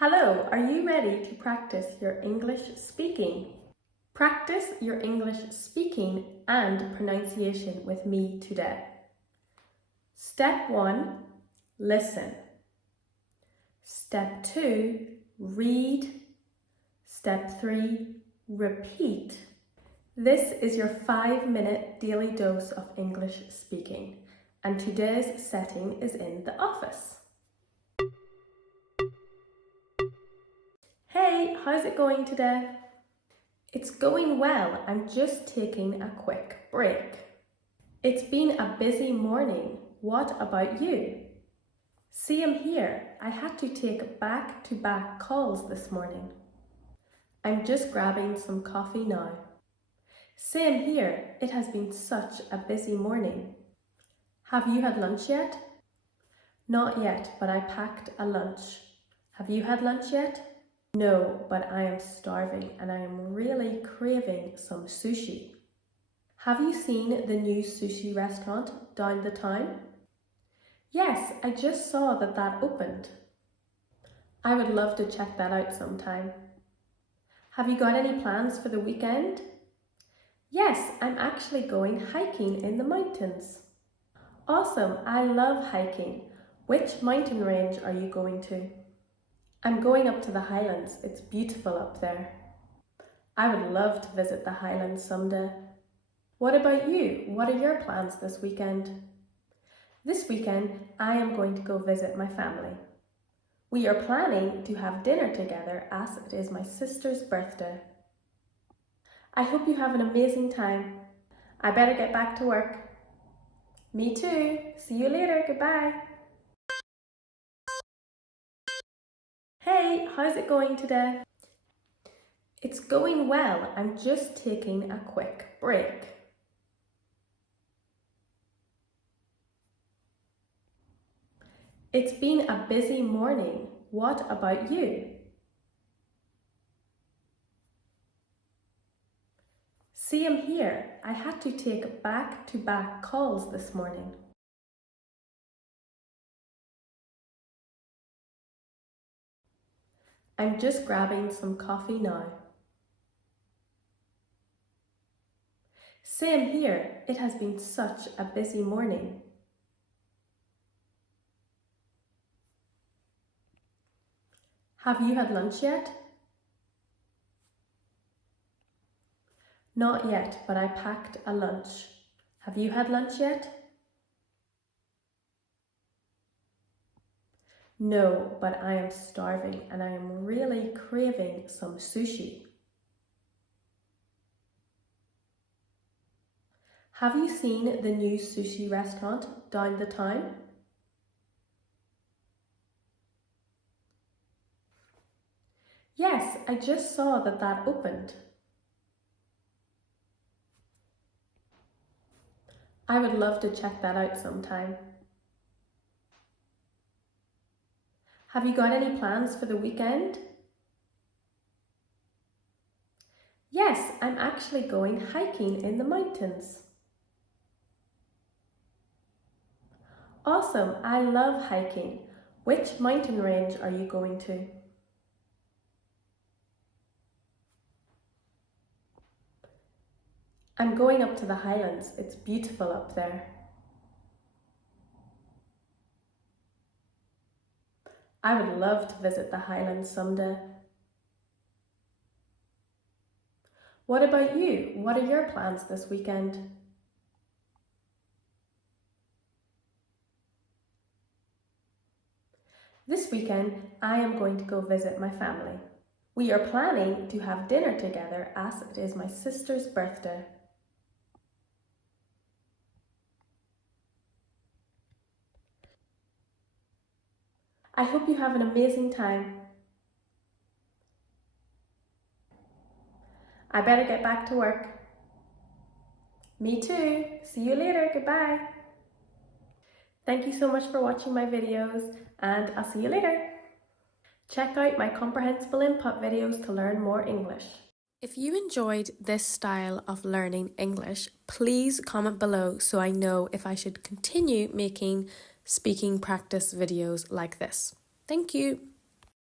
Hello, are you ready to practice your English speaking? Practice your English speaking and pronunciation with me today. Step 1, listen. Step 2, read. Step 3, repeat. This is your 5-minute daily dose of English speaking, and today's setting is in the office. Hey, how's it going today? It's going well. I'm just taking a quick break. It's been a busy morning. What about you? Same here. I had to take back-to-back calls this morning. I'm just grabbing some coffee now. Same here. It has been such a busy morning. Have you had lunch yet? Not yet, but I packed a lunch. Have you had lunch yet? No, but I am starving and I am really craving some sushi. Have you seen the new sushi restaurant down the town? Yes, I just saw that opened. I would love to check that out sometime. Have you got any plans for the weekend? Yes, I'm actually going hiking in the mountains. Awesome, I love hiking. Which mountain range are you going to? I'm going up to the Highlands. It's beautiful up there. I would love to visit the Highlands someday. What about you? What are your plans this weekend? This weekend, I am going to go visit my family. We are planning to have dinner together as it is my sister's birthday. I hope you have an amazing time. I better get back to work. Me too. See you later. Goodbye. Hey, how's it going today? It's going well. I'm just taking a quick break. It's been a busy morning. What about you? Same here. I had to take back-to-back calls this morning. I'm just grabbing some coffee now. Same here. It has been such a busy morning. Have you had lunch yet? Not yet, but I packed a lunch. Have you had lunch yet? No, but I am starving and I am really craving some sushi. Have you seen the new sushi restaurant down the town? Yes, I just saw that opened. I would love to check that out sometime. Have you got any plans for the weekend? Yes, I'm actually going hiking in the mountains. Awesome, I love hiking. Which mountain range are you going to? I'm going up to the Highlands. It's beautiful up there. I would love to visit the Highlands someday. What about you? What are your plans this weekend? This weekend, I am going to go visit my family. We are planning to have dinner together as it is my sister's birthday. I hope you have an amazing time. I better get back to work. Me too. See you later. Goodbye. Thank you so much for watching my videos, and I'll see you later. Check out my comprehensible input videos to learn more English. If you enjoyed this style of learning English, please comment below so I know if I should continue making speaking practice videos like this. Thank you.